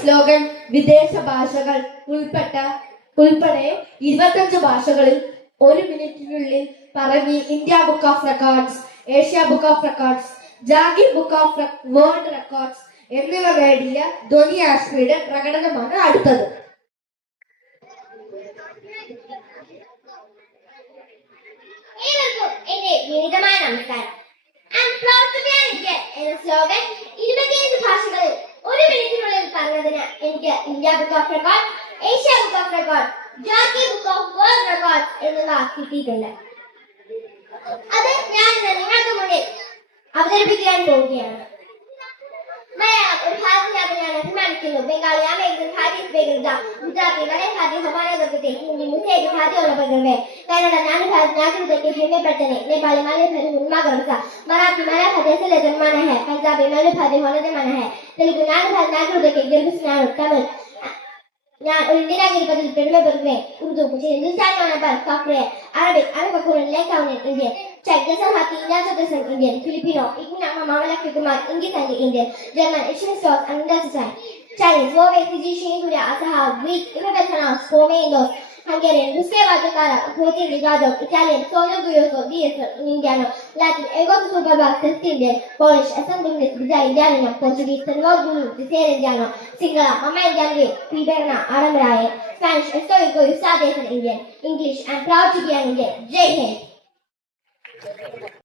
Slogan വിദേശ ഭാഷകൾ ഉൾപ്പെടെ 25 ഭാഷകളിൽ 1 മിനിറ്റിനുള്ളിൽ പറഞ്ഞ് India book of records, Asia book of records, Jagir book of world records എന്നിവ നേടിയ ധ്വനി ആശ്മിയുടെ പ്രകടനമാണ് അടുത്തത്. എന്റെ വിനീതമായ നമസ്കാരം. എന്ന സ്ലോഗൻ 25 ഭാഷകളിൽ 1 മിനിറ്റിനുള്ളിൽ പറഞ്ഞതിന് എനിക്ക് India book of record, Asia book of record, Jagir book of world records എന്നിവ കിട്ടിയിട്ടുണ്ട്. അത് ഞാൻ നിങ്ങൾക്ക് മുന്നിൽ അവതരിപ്പിക്കാൻ പോവുകയാണ്. मलयालम और भारतीय ज्ञान अभिमानिക്കുന്നു. बंगाली अमेरिकन भारतीय बेगरजा गुजराती मलयाली हमारे लगते हिंदी मुझे एक भारतीय वाला बगल में कन्नड़ ज्ञान भारत नागरिक के हेमे पढ़ने नेपाली मलयाली उन्मा गरसा मराठी मराठी से ले जन्माना है पंजाबी मलयाली होने दे माना है तेलुगु ज्ञान भारत नागरिक के गिरगिस ज्ञान तमिल ഞാൻ ഒരു ഇന്ത്യനാഗിരി പെരുമപ്പെടുകയെ ഉറുദു പക്ഷേ ഹിന്ദുസ്ഥാൻ पर सॉफ्टवेयर अरबिक अरबकुरन लेखावन इंडियन चेक देशभाती इंडियन इंडियन फिलिपिनो इग्ना मामला के कुमार English and Indian German Asian stock and design Chinese वो फिजी कोरिया असहा Greek innovation Spanish Hungarian, Russian, Latara, Croatian, Ligado, Italian, Sono Guyoso, DS, Indiano, Latin, Ego Superbas, Indian, Polish, Assembly, Bizarre, Indiano, Portuguese, Servo Guru, Sicilian Indiano, Singala, Mama Indian, Piberna, Aram Rai, Spanish, Historical, South Asian Indian, English, I'm proud to be an Indian. Jai Hind.